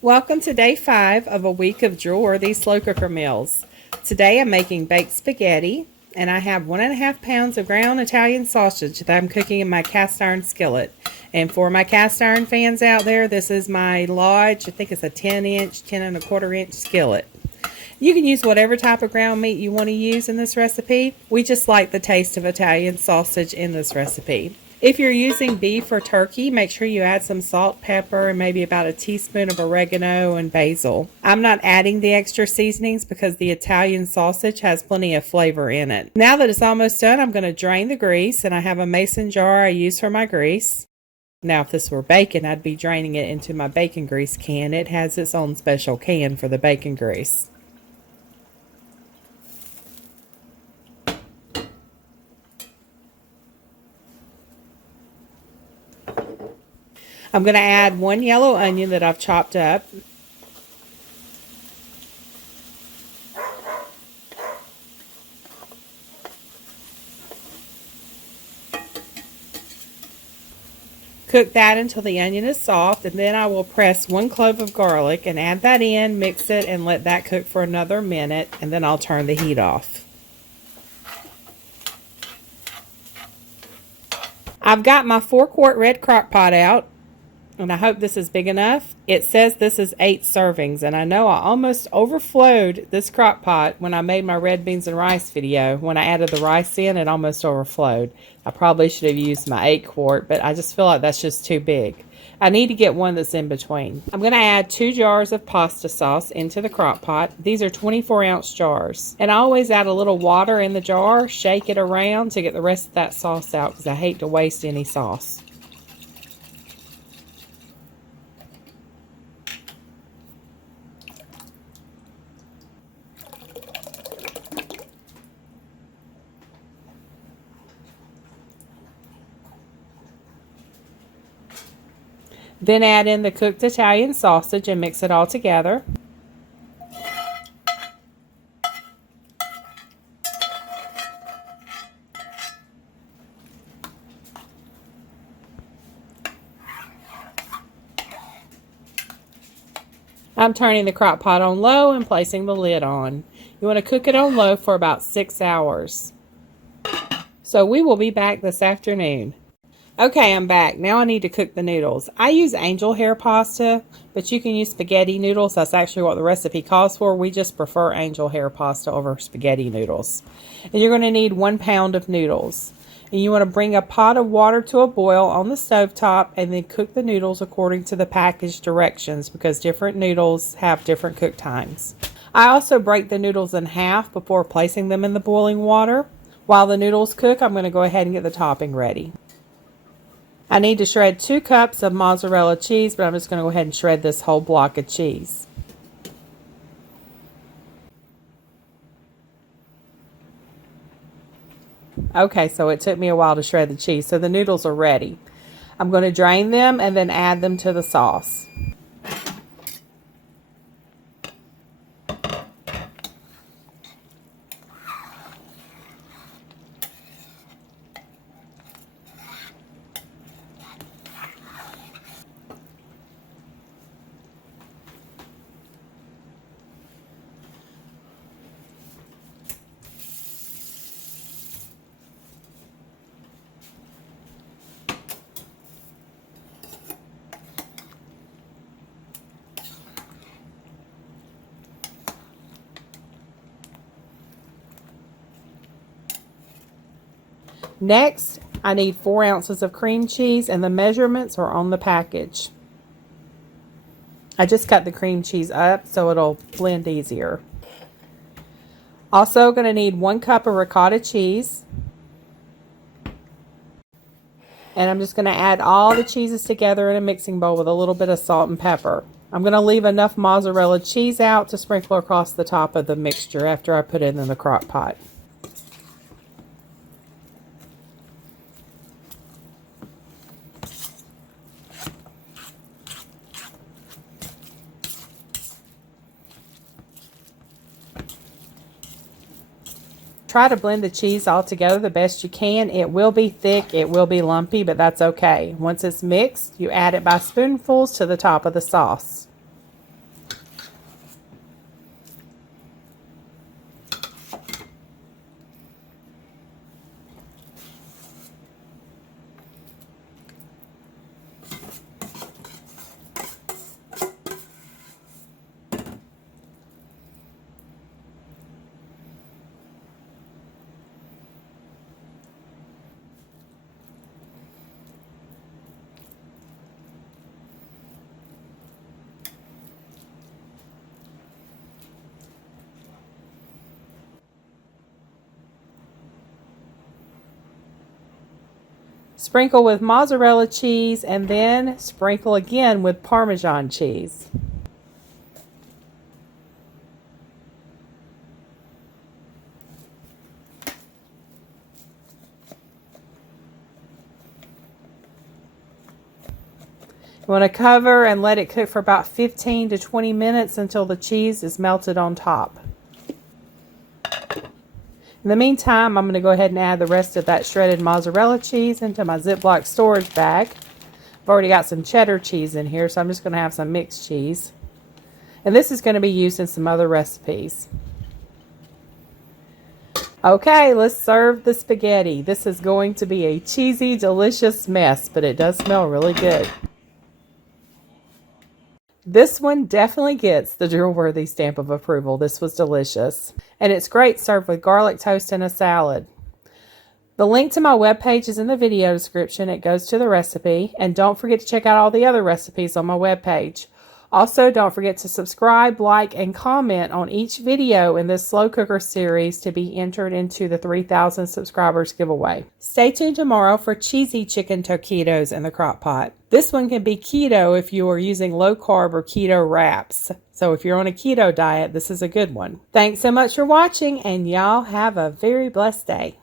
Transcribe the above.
Welcome to day 5 of a week of Drool-worthy Slow Cooker Meals. Today I'm making baked spaghetti, and I have 1.5 pounds of ground Italian sausage that I'm cooking in my cast iron skillet. And for my cast iron fans out there, this is my Lodge, I think it's a 10-inch, 10 1/4-inch skillet. You can use whatever type of ground meat you want to use in this recipe. We just like the taste of Italian sausage in this recipe. If you're using beef or turkey, make sure you add some salt, pepper, and maybe about a teaspoon of oregano and basil. I'm not adding the extra seasonings because the Italian sausage has plenty of flavor in it. Now that it's almost done, I'm going to drain the grease, and I have a mason jar I use for my grease. Now, if this were bacon, I'd be draining it into my bacon grease can. It has its own special can for the bacon grease. I'm going to add 1 yellow onion that I've chopped up. Cook that until the onion is soft, and then I will press 1 clove of garlic and add that in, mix it, and let that cook for another minute, and then I'll turn the heat off. I've got my 4-quart red crock pot out, and I hope this is big enough. It says this is 8 servings, and I know I almost overflowed this crock pot when I made my red beans and rice video. When I added the rice in, it almost overflowed. I probably should have used my 8-quart, but I just feel like that's just too big. I need to get one that's in between. I'm going to add 2 jars of pasta sauce into the crock pot. These are 24-ounce jars. And I always add a little water in the jar, shake it around to get the rest of that sauce out because I hate to waste any sauce. Then add in the cooked Italian sausage and mix it all together. I'm turning the crock pot on low and placing the lid on. You want to cook it on low for about 6 hours. So we will be back this afternoon. Okay, I'm back. Now I need to cook the noodles. I use angel hair pasta, but you can use spaghetti noodles. That's actually what the recipe calls for. We just prefer angel hair pasta over spaghetti noodles. And you're going to need 1 pound of noodles. And you want to bring a pot of water to a boil on the stovetop and then cook the noodles according to the package directions because different noodles have different cook times. I also break the noodles in half before placing them in the boiling water. While the noodles cook, I'm going to go ahead and get the topping ready. I need to shred 2 cups of mozzarella cheese, but I'm just going to go ahead and shred this whole block of cheese. Okay, so it took me a while to shred the cheese, so the noodles are ready. I'm going to drain them and then add them to the sauce. Next, I need 4 ounces of cream cheese, and the measurements are on the package. I just cut the cream cheese up so it'll blend easier. Also going to need 1 cup of ricotta cheese. And I'm just going to add all the cheeses together in a mixing bowl with a little bit of salt and pepper. I'm going to leave enough mozzarella cheese out to sprinkle across the top of the mixture after I put it in the crock pot. Try to blend the cheese all together the best you can. It will be thick, it will be lumpy, but that's okay. Once it's mixed, you add it by spoonfuls to the top of the sauce. Sprinkle with mozzarella cheese and then sprinkle again with Parmesan cheese. You want to cover and let it cook for about 15 to 20 minutes until the cheese is melted on top. In the meantime, I'm going to go ahead and add the rest of that shredded mozzarella cheese into my Ziploc storage bag. I've already got some cheddar cheese in here, so I'm just going to have some mixed cheese. And this is going to be used in some other recipes. Okay, let's serve the spaghetti. This is going to be a cheesy, delicious mess, but it does smell really good. This one definitely gets the Drool-worthy stamp of approval. This was delicious. And it's great served with garlic toast and a salad. The link to my webpage is in the video description. It goes to the recipe. And don't forget to check out all the other recipes on my webpage. Also, don't forget to subscribe, like, and comment on each video in this slow cooker series to be entered into the 3,000 subscribers giveaway. Stay tuned tomorrow for cheesy chicken taquitos in the crock pot. This one can be keto if you are using low carb or keto wraps. So if you're on a keto diet, this is a good one. Thanks so much for watching, and y'all have a very blessed day.